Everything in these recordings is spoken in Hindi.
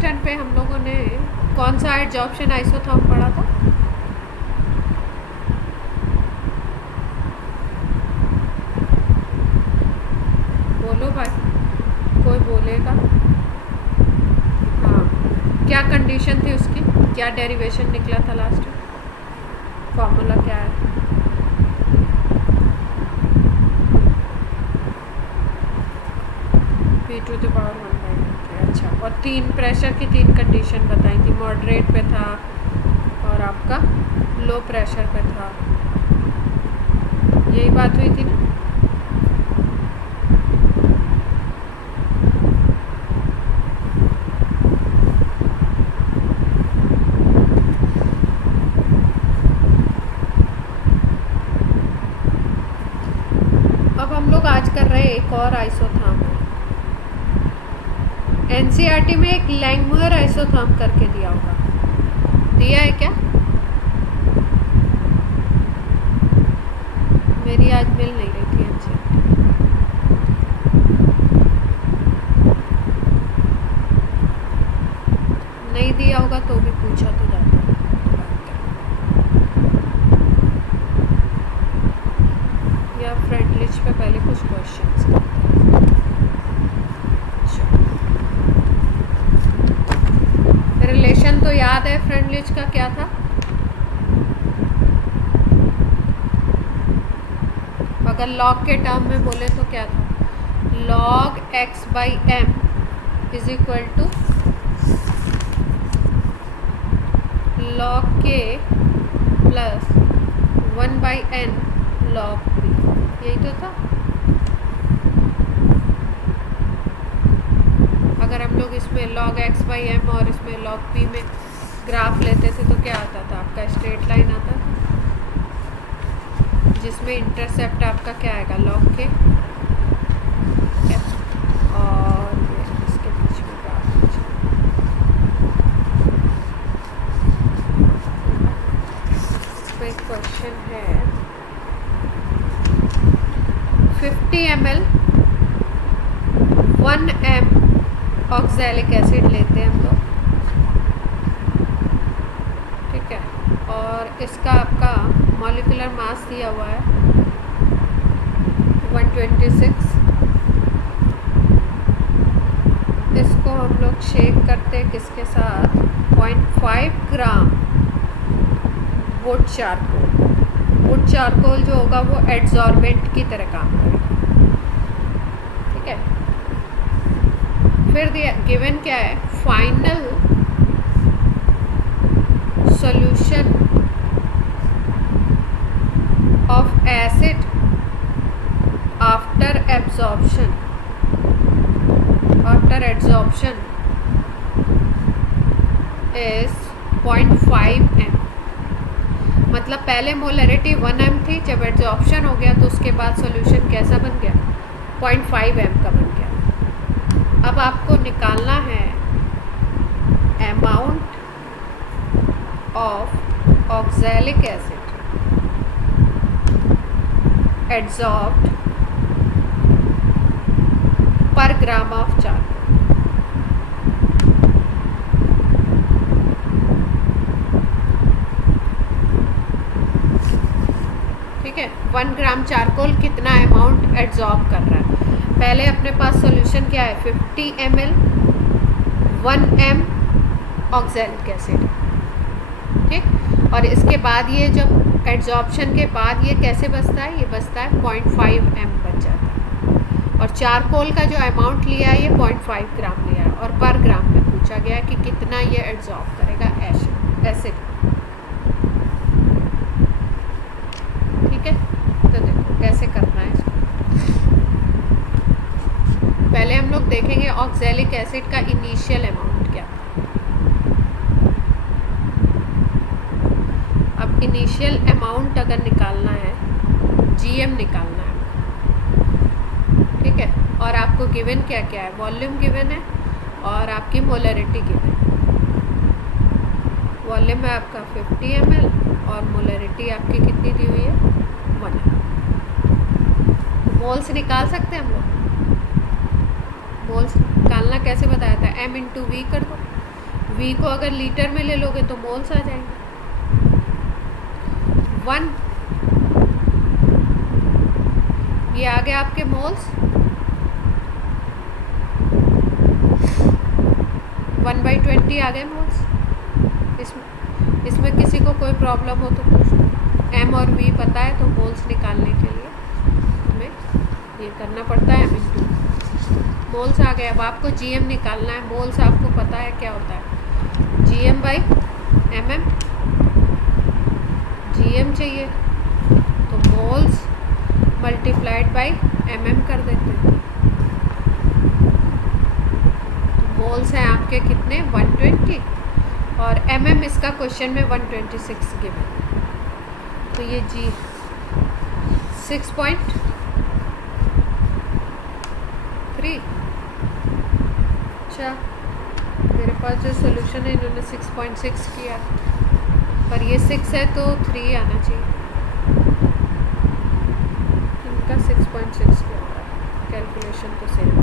क्लास 10 पे हम लोगों ने कौन सा एडजॉर्प्शन आइसोथर्म पढ़ा था? बोलो भाई, कोई बोलेगा? हाँ, क्या कंडीशन थी उसकी, क्या डेरिवेशन निकला था लास्ट में, फॉर्मूला क्या है? P⁴ अच्छा, और 3 प्रेशर की 3 कंडीशन बताई थी, मॉडरेट पे था और आपका लो प्रेशर पे था, यही बात हुई थी ना? अब हम लोग आज कर रहे हैं एक और आइसोथर्म। एनसीईआरटी में एक लैंगमुयर आइसोथर्म करके दिया होगा, दिया है क्या? मेरी आज मिल नहीं रही थी एनसीईआरटी। नहीं दिया होगा तो भी पूछा तो जाता है। या फ्रंट लिस्ट पे पहले कुछ क्वेश्चंस करते हैं। रिलेशन तो याद है फ्रंट लिस्ट का क्या था? अगर लॉग के टर्म में बोले तो क्या था? log x/m is equal to log k plus 1/n log p, यही तो था। अगर हम लोग इसमें log x/m और इसमें log p में ग्राफ लेते थे तो क्या आता था? आपका स्ट्रेट लाइन आता था जिसमें इंटरसेप्ट आपका क्या आएगा? log k और इसके बीच में ग्राफ। एक क्वेश्चन है 50 ml 1 m ऑक्सैलिक एसिड लेते हैं हम लोग, ठीक है, और इसका आपका मॉलिक्यूलर मास दिया हुआ है 126। इसको हम लोग शेक करते हैं किसके साथ? 0.5 ग्राम वुड चारकोल। वुड चारकोल जो होगा वो एड्सॉर्बेंट की तरह काम करेगा, ठीक है। फिर दिया गिवन क्या है? Final solution of acid after absorption is 0.5 m। मतलब पहले मोलरिटी 1 m थी, जब एब्जॉर्प्शन हो गया तो उसके बाद सॉल्यूशन कैसा बन गया? 0.5 m का बन गया। अब आपको निकालना है amount of oxalic acid adsorbed पर ग्राम ऑफ चारकोल। ठीक है, 1 ग्राम चारकोल कितना अमाउंट एड्सॉर्ब कर रहा है? पहले अपने पास सॉल्यूशन क्या है? 50 ml 1 m ऑक्सैलिक एसिड, ठीक। और इसके बाद ये जब एड्सॉर्प्शन के बाद ये कैसे बचता है? ये बचता है 0.5 m बच जाता है। और चारकोल का जो अमाउंट लिया है ये 0.5 ग्राम लिया है, और पर ग्राम में पूछा गया है कि कितना ये एड्सॉर्ब करेगा एसिड, ठीक है। तो देखो कैसे करना है इसको। पहले हम लोग देखेंगे ऑक्सैलिक एसिड का इनिशियल अमाउंट क्या था। अब इनिशियल अमाउंट अगर निकालना है, जीएम निकालना है, ठीक है। और आपको गिवन क्या क्या है? वॉल्यूम गिवन है और आपकी मोलरिटी गिवन है। वॉल्यूम है आपका 50 ml और मोलरिटी आपकी कितनी दी हुई है? 1 ml। मोल्स निकाल सकते हैं हम लोग। मोल्स निकालना कैसे बताया था? m × v कर दो, V को अगर लीटर में ले लोगे तो मोल्स आ जाएंगे। 1 ये आ गए आपके मोल्स, 1/20 आ गए मोल्स। इसमें किसी को कोई प्रॉब्लम हो तो पूछो। M और V पता है तो मोल्स निकालने के लिए हमें ये करना पड़ता है M/2। मोल्स आ गए। अब आपको GM निकालना है। मोल्स आपको पता है क्या होता है, GM/mm। GM चाहिए तो मोल्स मल्टीप्लाइड बाई mm कर देते हैं। मोल्स हैं आपके कितने, 120, और mm इसका क्वेश्चन में 126 गिवन। तो ये 6.3। अच्छा, मेरे पास जो सोल्यूशन है इन्होंने 6.6 किया, पर ये 6 है तो 3 आना चाहिए। इनका 6.6 किया हुआ है, कैलकुलेशन तो सेम है।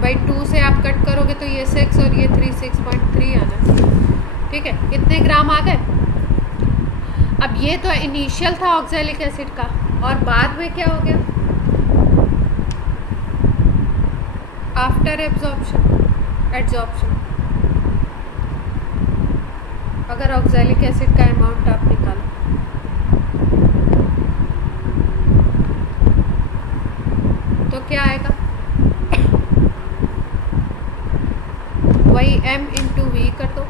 भाई 2 से आप कट करोगे तो ये 6 और ये 3, 6.3 आना चाहिए। ठीक है, कितने ग्राम आ गए। अब ये तो इनिशियल था ऑक्सैलिक एसिड का, और बाद में क्या हो गया, आफ्टर एड्जॉर्प्शन। अगर ऑक्सैलिक एसिड का अमाउंट आप निकालो तो क्या आएगा, वही M/V कर दो।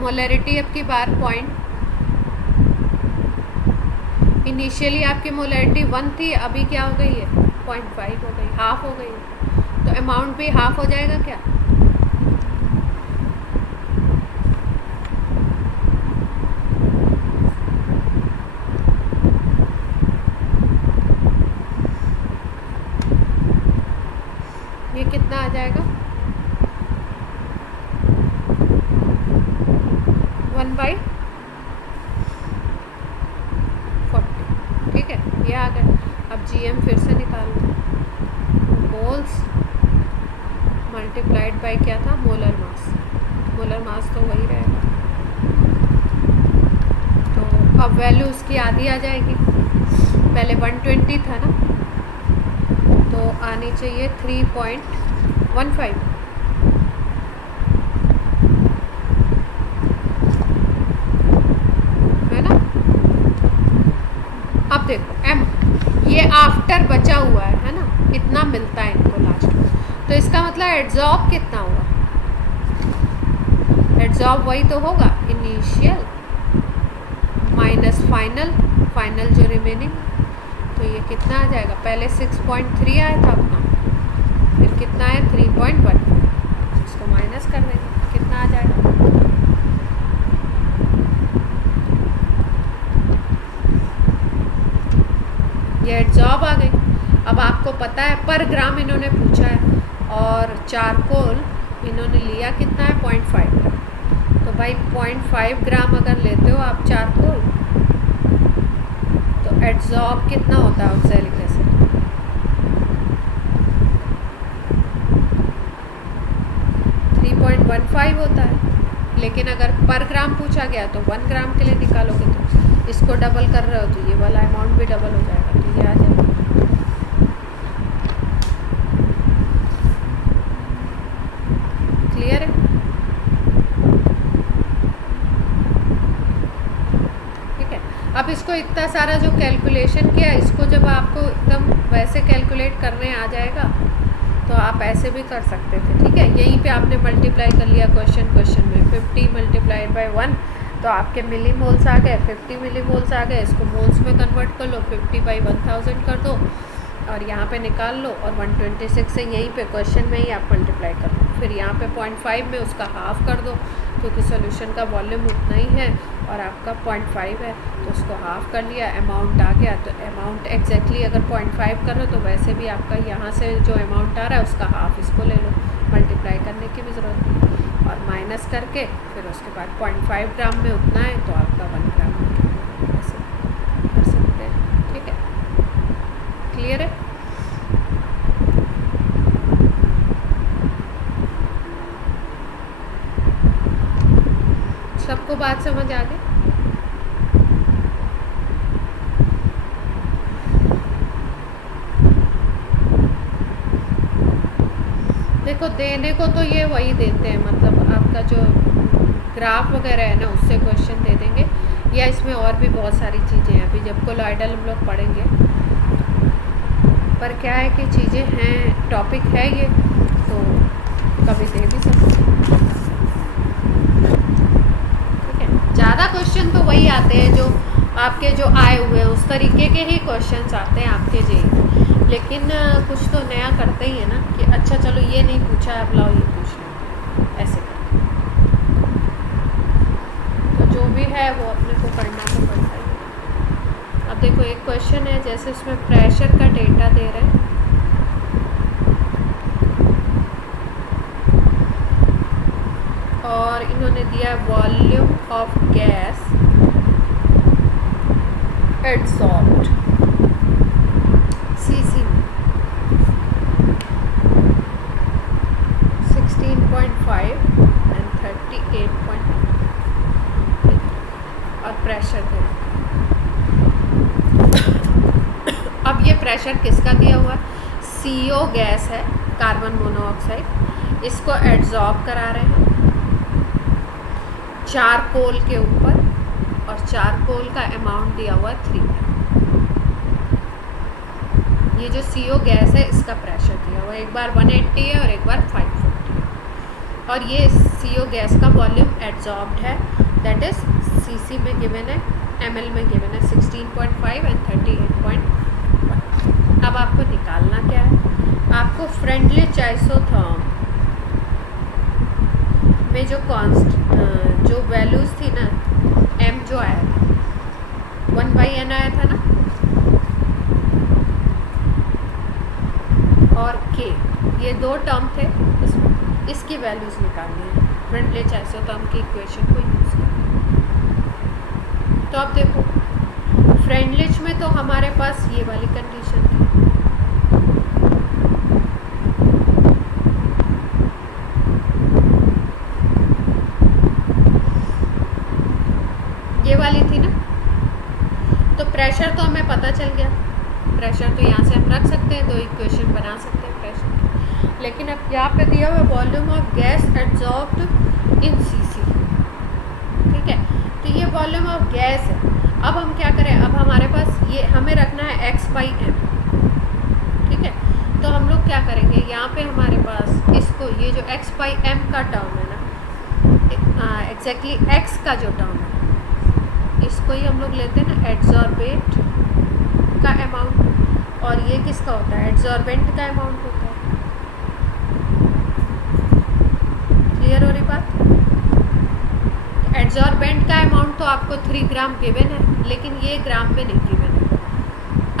मोलरिटी अब की बार पॉइंट, इनिशियली आपकी मोलरिटी 1 थी, अभी क्या हो गई है 0.5 हो गई, हाफ हो गई है। तो अमाउंट भी हाफ हो जाएगा क्या। ये कितना आ जाएगा, 1/40। ठीक है, ये आ गया। अब GM फिर से निकाल लो, मोल्स मल्टीप्लाइड बाय क्या था, मोलर मास। मोलर मास तो वही रहेगा, तो अब वैल्यू उसकी आधी आ जाएगी। पहले 120 था ना, तो आनी चाहिए 3.15, है ना। अब देखो M ये आफ्टर बचा हुआ है ना, कितना मिलता है इनको लास्ट में, तो इसका मतलब एड्जॉर्ब कितना हुआ, एड्जॉर्ब वही तो होगा इनिशियल माइनस फाइनल जो रिमेनिंग। तो ये कितना आ जाएगा, पहले 6.3 आया था अपना, फिर कितना है 3.1, इसको माइनस कर देंगे, कितना आ जाएगा, ये एड्जॉर्ब आ गई। अब आपको पता है पर ग्राम इन्होंने पूछा है, और चारकोल इन्होंने लिया कितना है 0.5 ग्राम। तो भाई 0.5 ग्राम अगर लेते हो आप चारकोल, तो एड्जॉर्ब कितना होता है ऑक्सैलिक एसिड, 3.15 होता है। लेकिन अगर पर ग्राम पूछा गया तो 1 ग्राम के लिए निकालोगे, तो इसको डबल कर रहे हो तो ये वाला अमाउंट भी डबल हो जाएगा, तो ये आ जाएगा। क्लियर है। ठीक है, अब इसको इतना सारा जो कैलकुलेशन किया, इसको जब आपको एकदम वैसे कैलकुलेट करने आ जाएगा तो आप ऐसे भी कर सकते थे। ठीक है, यहीं पे आपने मल्टीप्लाई कर लिया क्वेश्चन में 50 मल्टीप्लाइड बाय 1, तो आपके मिली मोल्स आ गए, 50 मिली मोल्स आ गए। इसको मोल्स में कन्वर्ट कर लो, 50/1000 कर दो और यहाँ पे निकाल लो, और 126 से यहीं पे क्वेश्चन में ही आप मल्टीप्लाई कर लो। फिर यहाँ पे 0.5 में उसका हाफ कर दो, क्योंकि सोल्यूशन का वॉल्यूम उतना ही है और आपका 0.5 है, तो उसको हाफ कर लिया, अमाउंट आ गया। तो अमाउंट एग्जैक्टली अगर 0.5 कर रहे हो तो वैसे भी आपका यहाँ से जो अमाउंट आ रहा है उसका हाफ इसको ले लो, मल्टीप्लाई करने की भी ज़रूरत नहीं, और माइनस करके फिर उसके बाद 0.5 ग्राम में उतना है तो आपका 1 ग्राम में ऐसे कर सकते हैं। ठीक है, क्लियर। बात समझ आ गई? देखो देने को तो ये वही देते हैं, मतलब आपका जो ग्राफ वगैरह है ना उससे क्वेश्चन दे देंगे, या इसमें और भी बहुत सारी चीज़ें हैं अभी जब कोलॉइडल हम लोग पढ़ेंगे। पर क्या है कि चीज़ें हैं, टॉपिक है ये, तो कभी दे भी सकते हैं। ठीक है, ज़्यादा क्वेश्चन तो वही आते हैं जो आपके जो आए हुए हैं उस तरीके के ही क्वेश्चंस आते हैं आपके जी, लेकिन कुछ तो नया करते ही है ना कि अच्छा चलो ये नहीं पूछा है, अब लाओ ये पूछ लो, ऐसे करके। तो जो भी है वो अपने को करना तो पड़ता ही है। अब देखो एक क्वेश्चन है, जैसे उसमें प्रेशर का डेटा दे रहे हैं, और इन्होंने दिया volume of gas adsorbed CC 16.5 and 38.9 और प्रेशर दे। अब ये प्रेशर किसका दिया हुआ है? CO गैस है, कार्बन मोनोऑक्साइड, इसको एड्जॉर्ब करा रहे हैं चारकोल के ऊपर, और चारकोल का अमाउंट दिया हुआ है 3 ग्राम। ये जो CO गैस है इसका प्रेशर दिया हुआ है, एक बार 180 है और एक बार 540 है, और ये CO गैस का वॉल्यूम एड्जॉर्ब्ड है, दैट इज CC में गिवन है, ml में गिवन है 16.5 एंड 38.1। अब आपको निकालना क्या है? आपको फ्रेंडलिच आइसोथर्म में जो वैल्यूज थी ना, m जो आया था 1/n आया था ना, और k, ये दो टर्म थे, इसकी वैल्यूज निकालनी है, फ्रेंडलिच आइसोथर्म की इक्वेशन को यूज करके। तो अब देखो फ्रेंडलिच में तो हमारे पास ये वाली कंडीशन थी, ये वाली थी ना, तो प्रेशर तो हमें पता चल गया, प्रेशर तो यहाँ से हम रख सकते हैं, 2 इक्वेशन बना सकते हैं प्रेशर। लेकिन अब यहाँ पे दिया हुआ volume of gas adsorbed in CC, ठीक है, तो ये वॉल्यूम ऑफ गैस है। अब हम क्या करें, अब हमारे पास ये हमें रखना है x/m, ठीक है, तो हम लोग क्या करेंगे, यहाँ पे हमारे पास इसको, ये जो x/m का टर्म है ना, एग्जैक्टली x का जो टर्म है, इसको ही हम लोग लेते हैं ना एड्जॉर्बेट का अमाउंट, और ये किसका होता है? एड्जॉर्बेंट का अमाउंट होता है। क्लियर हो रही बात? एड्जॉर्बेंट का अमाउंट तो आपको 3 ग्राम गिवन है, लेकिन ये ग्राम में नहीं गिवन है।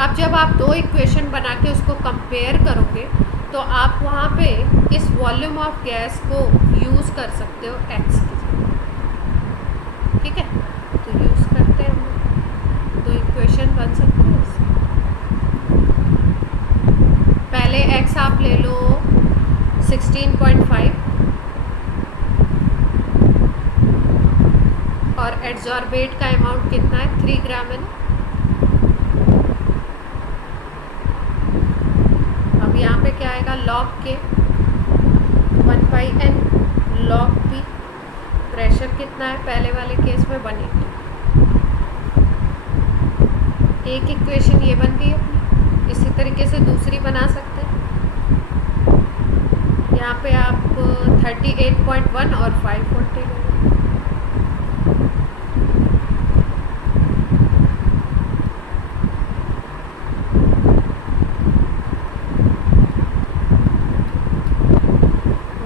अब जब आप 2 इक्वेशन बना के उसको कंपेयर करोगे तो आप वहाँ पे इस वॉल्यूम ऑफ गैस को यूज़ कर सकते हो x की जगह, ठीक है, तो यूज़ करते हैं हम, 2 इक्वेशन बन सकते हैं इससे। पहले x आप ले लो 16.5 और एड्जॉर्बेट का अमाउंट कितना है? 3 ग्राम है ना। अब यहाँ पे क्या आएगा? log k 1/n log p, pressure कितना है? पहले वाले केस में 180। एक इक्वेशन ये बन गई अपनी, इसी तरीके से दूसरी बना सकते हैं। यहाँ पे आप 38.1 और 540 ले लो।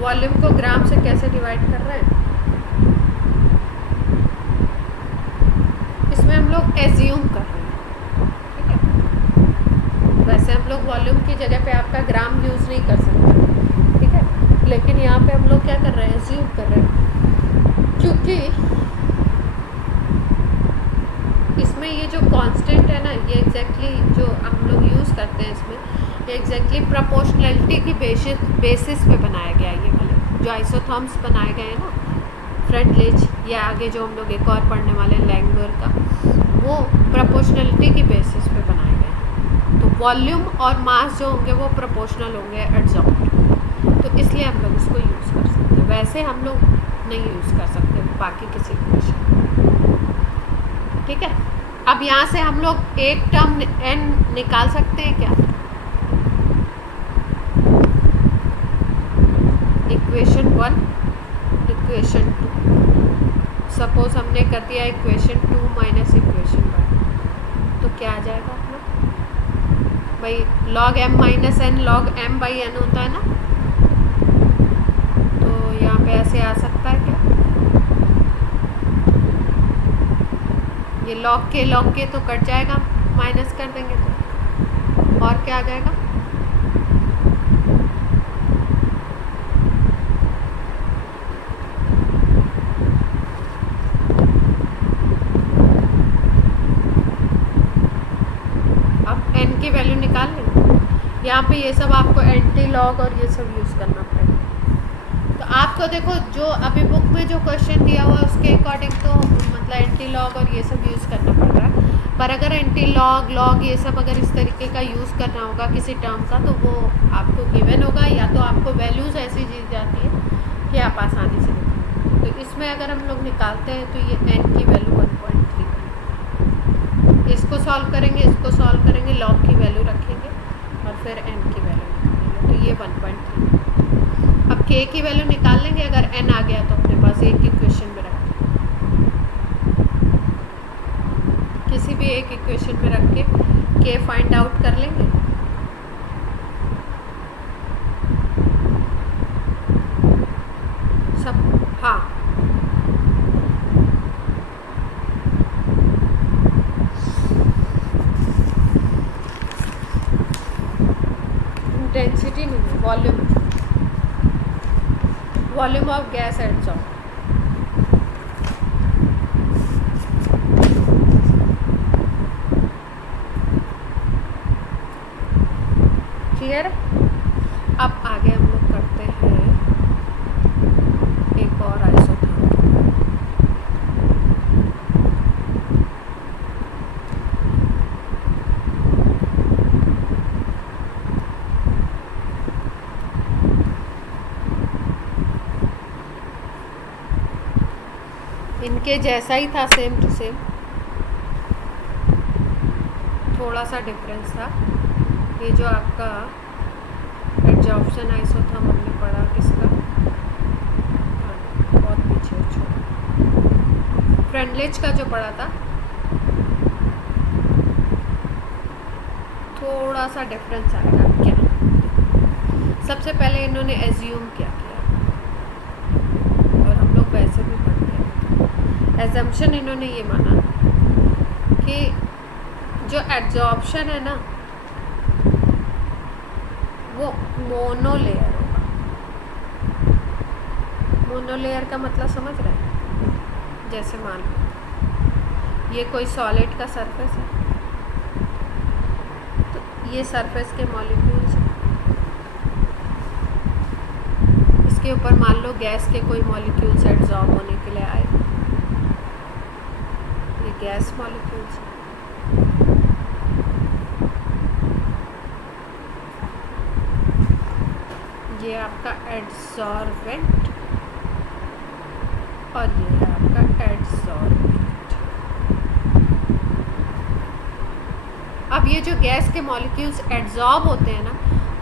वॉल्यूम को ग्राम से कैसे डिवाइड कर रहे हैं? इसमें हम लोग एज्यूम कर रहे हैं, ठीक है। वैसे हम लोग वॉल्यूम की जगह पे आपका ग्राम यूज़ नहीं कर सकते, ठीक है, लेकिन यहाँ पे हम लोग क्या कर रहे हैं? एज्यूम कर रहे हैं, क्योंकि इसमें ये जो कांस्टेंट है ना, ये एग्जैक्टली जो हम लोग यूज़ करते हैं इसमें, ये एग्जैक्टली प्रोपोर्शनैलिटी की बेसिस पे बनाया गया है। ये वाले जो आइसोथर्म्स बनाए गए हैं ना फ्रंट लेज, या आगे जो हम लोग एक और पढ़ने वाले लैंगुर का, वो प्रोपोर्शनलिटी की बेसिस पे बनाए गए हैं। तो वॉल्यूम और मास जो होंगे वो प्रोपोर्शनल होंगे एडजॉर्ब्ड, तो इसलिए हम लोग इसको यूज़ कर सकते हैं। वैसे हम लोग नहीं यूज़ कर सकते बाकी किसी इक्वेशन। ठीक है, अब यहाँ से हम लोग एक टर्म n निकाल सकते हैं क्या? इक्वेशन 1, इक्वेशन 2, सपोज हमने कर दिया इक्वेशन 2 माइनस इक्वेशन 1, तो क्या आ जाएगा अपना? भाई log m minus n log m by n होता है ना, तो यहाँ पे ऐसे आ सकता है क्या? ये log के तो कट जाएगा, माइनस कर देंगे तो, और क्या आ जाएगा? की वैल्यू निकाल लेंगे। यहाँ पे ये सब आपको एंटी लॉग और ये सब यूज़ करना पड़ेगा। तो आपको देखो जो अभी बुक में जो क्वेश्चन दिया हुआ है उसके अकॉर्डिंग तो मतलब एंटी लॉग और ये सब यूज़ करना पड़ रहा है, पर अगर एंटी लॉग ये सब अगर इस तरीके का यूज़ करना होगा किसी टर्म का, तो वो आपको गिवन होगा, या तो आपको वैल्यूज़ ऐसी दी जाती है कि आप आसानी से निकाल। तो इसमें अगर हम लोग निकालते हैं तो ये n की वैल्यू 1.3, इसको सॉल्व करेंगे, इसको सॉल्व करेंगे, लॉग की वैल्यू रखेंगे और फिर n की वैल्यू निकालेंगे, तो ये 1.3। अब k की वैल्यू निकाल लेंगे, अगर n आ गया तो अपने पास एक इक्वेशन में रख किसी भी एक इक्वेशन में रख के k फाइंड आउट कर लेंगे। सब हाँ, डेंसिटी नहीं, volume of gas adsorb. Clear? अब आगे हम लोग करते हैं एक और आइसोथर्मल। इनके जैसा ही था, सेम टू सेम, थोड़ा सा डिफरेंस था। ये जो आपका एडजॉर्प्शन आइसोथर्म हमने पढ़ा किसका, बहुत पीछे छोड़ा, फ्रेंडलिच का जो पढ़ा था, थोड़ा सा डिफरेंस आएगा। क्या? सबसे पहले इन्होंने एज्यूम क्या किया, और हम लोग वैसे भी पढ़ते हैं, एजम्पशन इन्होंने ये माना कि जो एडजॉर्प्शन है ना वो मोनोलेयर होगा। मोनोलेयर का मतलब समझ रहे हैं? जैसे मान लो ये कोई सॉलिड का सरफेस है, तो ये सरफेस के मॉलिक्यूल्स हैं, इसके ऊपर मान लो गैस के कोई मॉलिक्यूल्स एडजॉर्ब होने के लिए आए, ये गैस मॉलिक्यूल्स हैं। ये आपका एडसॉर्बेंट और ये है आपका एडसॉर्बेंट। अब ये जो गैस के मॉलिक्यूल्स एडसॉर्ब होते हैं ना,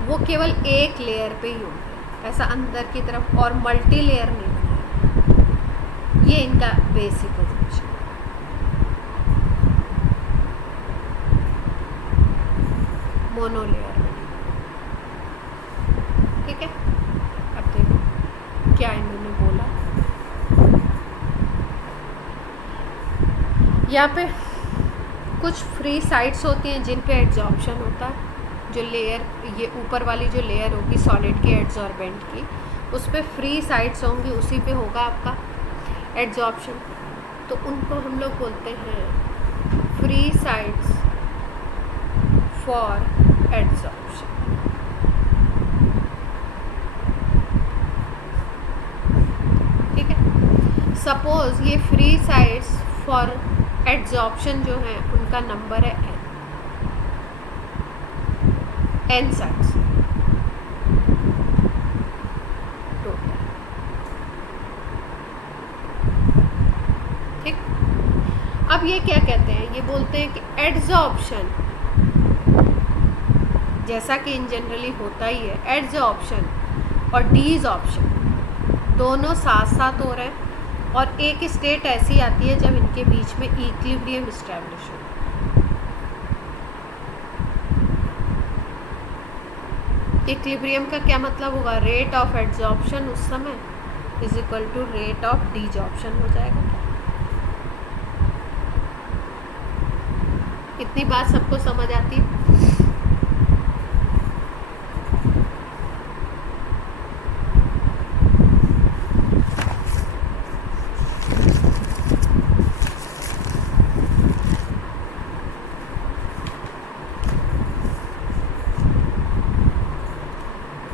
वो केवल एक लेयर पे ही होंगे, ऐसा अंदर की तरफ, और मल्टी लेयर नहीं बनेगा। ये इनका बेसिक एजम्पशन। मोनोलेयर बनेगा। ठीक है, अब देखो क्या इन्होंने बोला। यहाँ पे कुछ फ्री साइड्स होती हैं जिन पे एडजॉर्प्शन होता है। जो लेयर, ये ऊपर वाली जो लेयर होगी सॉलिड की एडजॉर्बेंट की, उस पर फ्री साइड्स होंगी, उसी पे होगा आपका एडजॉर्प्शन। तो उनको हम लोग बोलते हैं free sides for adsorption. Suppose ये फ्री साइड्स फॉर एड्जॉर्प्शन जो है उनका नंबर है n साइड्स टोटल। ठीक, अब ये क्या कहते हैं, ये बोलते हैं कि एड्जॉर्प्शन, जैसा कि इन जनरली होता ही है, एड्जॉर्प्शन और डीजॉर्प्शन दोनों साथ साथ हो रहे हैं, और एक स्टेट ऐसी आती है जब इनके बीच में इक्विलिब्रियम इस्टेब्लिश हो। इक्विलिब्रियम का क्या मतलब होगा, रेट ऑफ एड्जॉर्प्शन उस समय is equal to rate of desorption हो जाएगा। इतनी बात सबको समझ आती है?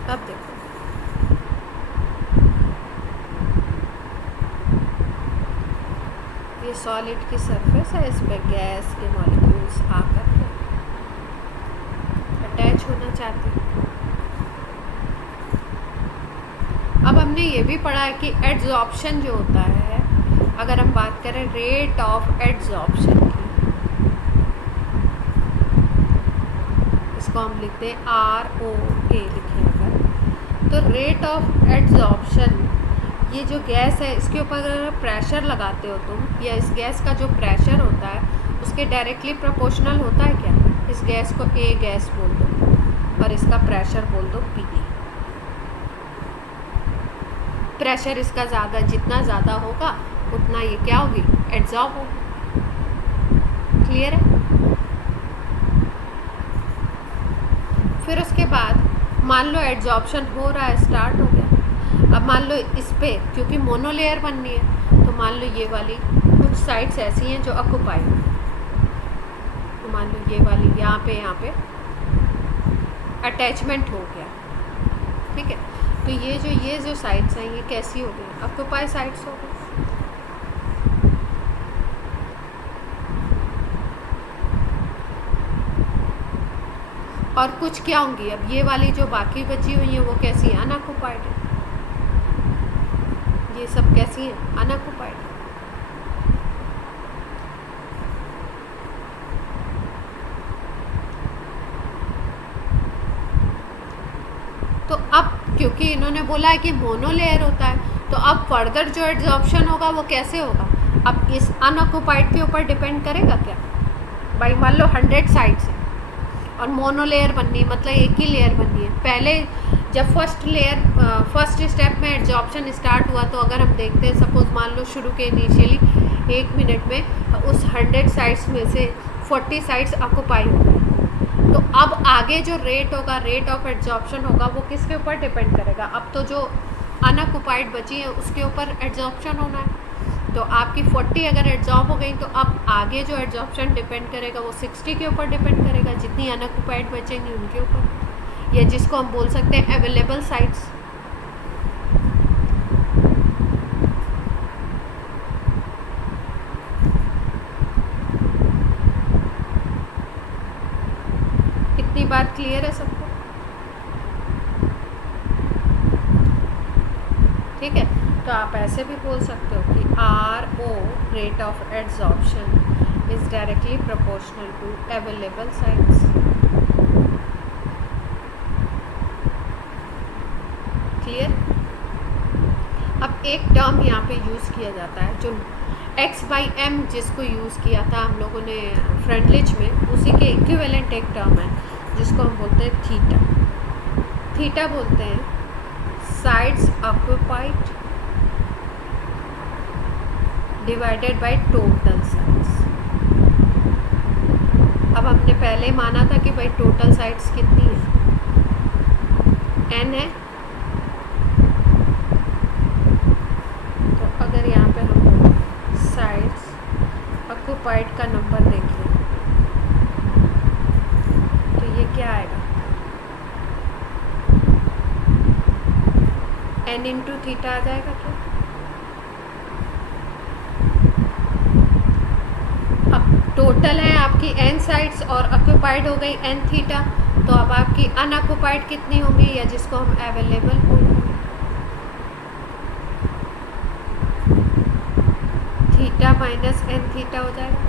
अब देखो, ये सॉलिड की सरफेस है, इस पे गैस के मॉलिक्यूल्स आकर अटैच होना चाहते हैं। अब हमने ये भी पढ़ा है कि एड्जॉर्प्शन जो होता है, अगर हम बात करें रेट ऑफ एड्जॉर्प्शन की, इसको हम लिखते हैं ROA लिखे अगर, तो रेट ऑफ एड्जॉर्प्शन, ये जो गैस है इसके ऊपर अगर प्रेशर लगाते हो तुम, या इस गैस का जो प्रेशर होता है उसके डायरेक्टली प्रोपोर्शनल होता है क्या, इस गैस को A गैस बोल दो और इसका प्रेशर बोल दो P। प्रेशर इसका ज़्यादा, जितना ज़्यादा होगा उतना ये क्या होगी, एड्जॉर्ब होगी। क्लियर है? फिर उसके बाद मान लो एड्जॉर्प्शन हो रहा है, स्टार्ट हो गया। अब मान लो इस पे, क्योंकि मोनोलेयर बननी है, तो मान लो ये वाली कुछ साइड्स ऐसी हैं जो ऑक्यूपाई हैं, तो मान लो ये वाली यहाँ पे अटैचमेंट हो गया। ठीक है, तो ये जो साइड्स हैं ये कैसी हो गई, ऑक्यूपाई साइड्स हो गई। और कुछ क्या होंगी, अब ये वाली जो बाकी बची हुई है वो कैसी है, अनऑक्युपाइड है। ये सब कैसी है, अनऑक्युपाइड है। तो अब क्योंकि इन्होंने बोला है कि मोनोलेयर होता है, तो अब फर्दर जो एड्जॉर्प्शन होगा वो कैसे होगा, अब इस अनऑक्युपाइड के ऊपर डिपेंड करेगा क्या। भाई मान लो 100 साइड्स है और मोनोलेयर बननी है, मतलब एक ही लेयर बननी है। पहले जब फर्स्ट स्टेप में एड्जॉर्प्शन स्टार्ट हुआ, तो अगर हम देखते हैं, सपोज मान लो शुरू के इनिशियली 1 मिनट में उस 100 साइड्स में से 40 साइड्स ऑक्युपाई हो गई, तो अब आगे जो रेट होगा, रेट ऑफ एड्जॉर्प्शन होगा, वो किसके ऊपर डिपेंड करेगा, अब तो जो अनऑक्युपाइड बची है उसके ऊपर एड्जॉर्प्शन होना है। तो आपकी 40 अगर एड्जॉर्ब हो गई, तो अब आगे जो एड्जॉर्प्शन डिपेंड करेगा वो 60 के ऊपर डिपेंड करेगा, जितनी अनऑक्युपाइड बचेंगी उनके ऊपर, या जिसको हम बोल सकते हैं अवेलेबल साइट्स। इतनी बात क्लियर है सबको? ठीक है, तो आप ऐसे भी बोल सकते हो कि RO rate of adsorption is directly proportional to available sites. Clear? अब एक टर्म यहाँ पे यूज़ किया जाता है जो x/m जिसको यूज़ किया था हम लोगों ने फ्रेंडलिच में, उसी के इक्विवेलेंट एक टर्म है जिसको हम बोलते हैं थीटा। थीटा बोलते हैं sides occupied divided by total sides. अब हमने पहले माना था कि भाई टोटल साइड्स कितनी है, n है। तो अगर यहाँ पे हम साइड्स ऑक्युपाइड का नंबर देखें तो ये क्या आएगा, n इंटू थीटा आ जाएगा क्या। टोटल है आपकी n साइड्स और ऑक्यूपाइड हो गई n थीटा, तो अब आपकी अनऑक्यूपाइड कितनी होंगी, या जिसको हम अवेलेबल बोलेंगे, थीटा माइनस n थीटा हो जाएगा।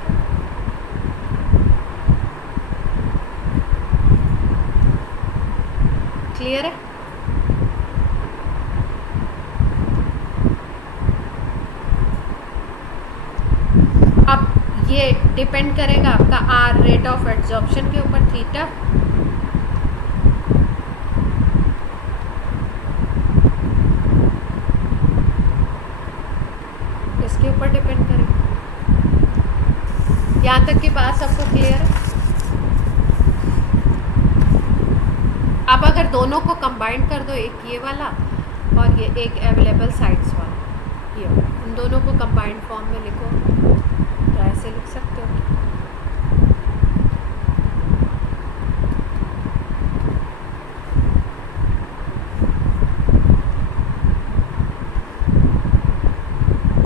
क्लियर है? अब ये डिपेंड करेगा आपका आर रेट ऑफ एब्जॉर्प्शन के ऊपर, थीटा इसके ऊपर डिपेंड करेगा। यहाँ तक की बात सबको क्लियर है? अब अगर दोनों को कंबाइन कर दो, एक ये वाला और ये एक अवेलेबल साइड्स वाला, ये इन दोनों को कंबाइंड फॉर्म में लिखो, तो ऐसे लिख सकते हो।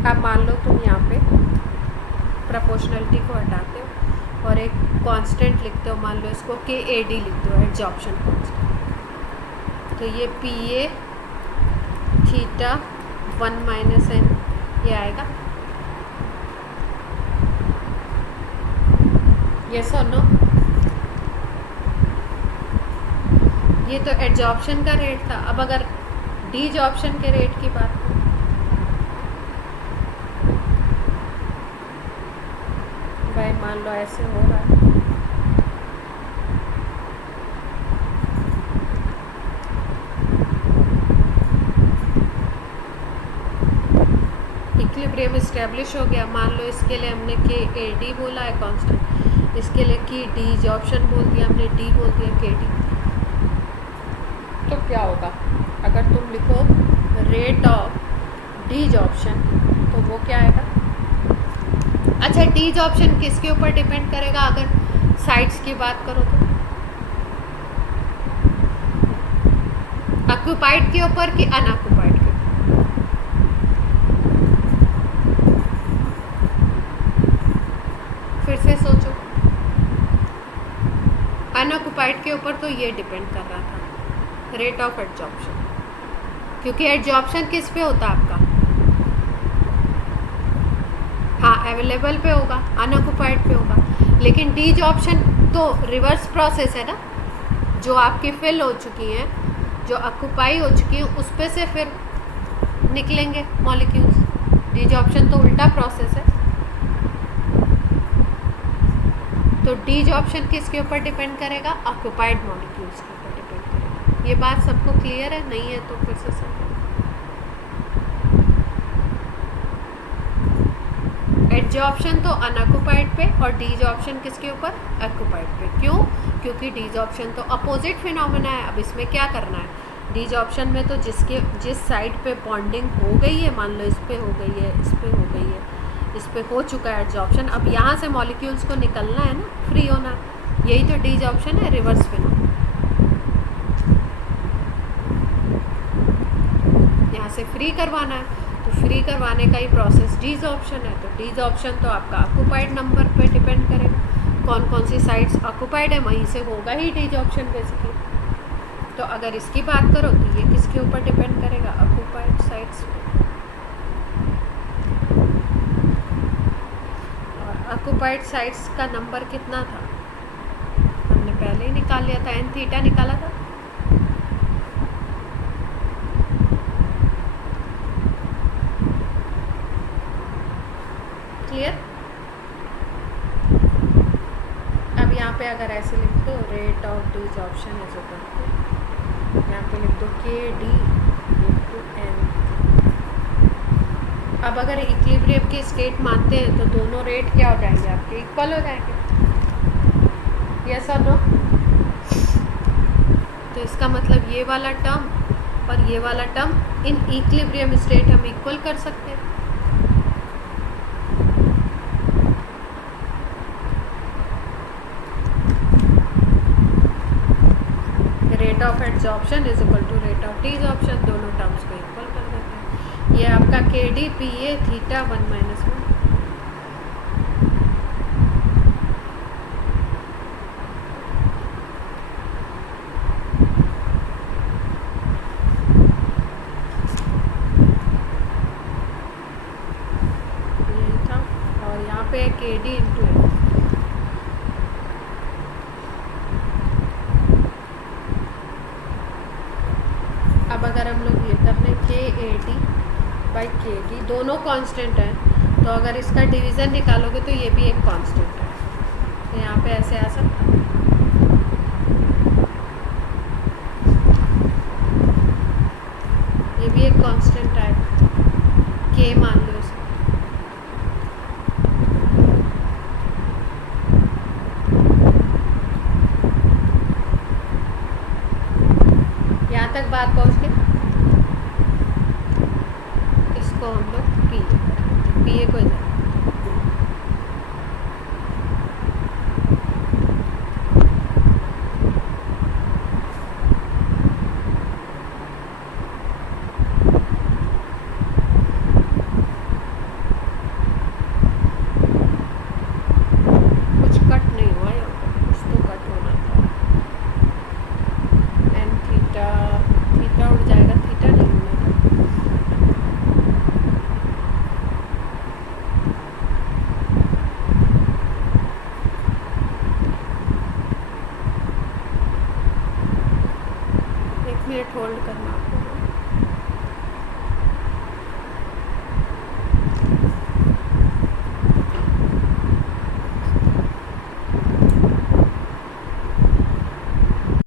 अब मान लो तुम यहाँ पे प्रोपोर्शनलिटी को हटाते हो और एक कांस्टेंट लिखते हो, मान लो इसको KAD लिखते हो, एब्जॉर्प्शन कांस्टेंट, तो ये PA थीटा 1 माइनस n ये आएगा। यस और नो? ये तो एब्जॉर्प्शन का रेट था। अब अगर डीजॉर्प्शन के रेट की बात करें, भाई मान लो ऐसे हो रहा है, इक्विलिब्रियम इस्टेब्लिश हो गया। मान लो इसके लिए हमने KAD बोला है कांस्टेंट, इसके लिए की डीजॉर्प्शन बोल दिया हमने, D बोल दिया KD। तो क्या होगा अगर तुम लिखो रेट ऑफ डीजॉर्प्शन, तो वो क्या आएगा? अच्छा, डीजॉर्प्शन किसके ऊपर डिपेंड करेगा अगर साइड्स की बात करो तो? ऑक्यूपाइड के ऊपर कि अनऑक्यूपाइड के ऊपर? फिर से सोचो। अनऑक्यूपाइड के ऊपर तो ये डिपेंड कर रहा था रेट ऑफ एब्जॉर्प्शन, क्योंकि एब्जॉर्प्शन किस पे होता है आपका? हाँ, अवेलेबल पे होगा, अनऑक्यूपाइड पे होगा। लेकिन डीजॉर्प्शन तो रिवर्स प्रोसेस है ना, जो आपकी फिल हो चुकी हैं, जो ऑक्यूपाई हो चुकी हैं, उस पे से फिर निकलेंगे मॉलिक्यूल्स। डीजॉर्प्शन तो उल्टा प्रोसेस है। तो डीजॉर्प्शन किसके ऊपर डिपेंड करेगा? ऑक्यूपाइड मॉलिक्यूल्स के ऊपर डिपेंड करेगा। ये बात सबको क्लियर है? नहीं है तो फिर से समझो। एब्जॉर्प्शन तो अनऑक्यूपाइड पे और डीजॉर्प्शन किसके ऊपर? ऑक्यूपाइड पे। क्यों? क्योंकि डीजॉर्प्शन तो अपोजिट फिनोमेना है। अब इसमें क्या करना है? डीजॉर्प्शन में तो जिस साइड पे बॉन्डिंग हो गई है, मान लो इस पे हो गई है, इस पे हो गई है, इस पे हो चुका है एब्जॉर्प्शन, अब यहाँ से मॉलिक्यूल्स को निकलना है ना, फ्री होना, यही तो डीजॉर्प्शन है, रिवर्स फिनोमेना। यहाँ से फ्री करवाना है, तो फ्री करवाने का ही प्रोसेस डीजॉर्प्शन है। तो डीजॉर्प्शन तो आपका ऑक्यूपाइड नंबर पे डिपेंड करेगा, कौन कौन सी साइड्स ऑक्यूपाइड है, वहीं से होगा ही डीजॉर्प्शन बेसिकली। तो अगर इसकी बात करो तो ये किसके ऊपर डिपेंड करेगा? ऑक्यूपाइड साइड्स पे। और ऑक्यूपाइड साइड्स का नंबर कितना था? हमने पहले ही निकाल लिया था, n थीटा निकाला था। क्लियर? अब यहाँ पे अगर ऐसे लिख दो rate of desorption is equal to, यहाँ पे लिख दो KD इंटू n। अब अगर इक्विलिब्रियम की स्टेट मानते हैं तो दोनों रेट क्या हो जाएंगे? आपके इक्वल हो जाएंगे। यस और नो? तो इसका मतलब ये वाला टर्म और ये वाला टर्म इन इक्विलिब्रियम स्टेट हम इक्वल कर सकते हैं। Rate of absorption is equal to rate of desorption, दोनों टर्म्स को इक्वल कर देते हैं। ये आपका KD PA थीटा 1 माइनस 1। अब अगर हम लोग ये कर लें KAD/KD दोनों कांस्टेंट हैं, तो अगर इसका डिवीज़न निकालोगे तो ये भी एक कांस्टेंट है, तो यहाँ पे ऐसे आ सकता है। ये भी एक कांस्टेंट आएगा, K मान लो इसको। यहाँ तक बात पहुँच गई। इसको हम लोग PA को इधर कुछ कट नहीं हुआ, यहाँ पर कुछ तो कट होना था। एंड थीटा उड़ जाएगा, थीटा नहीं होना था। एक मिनट होल्ड करना।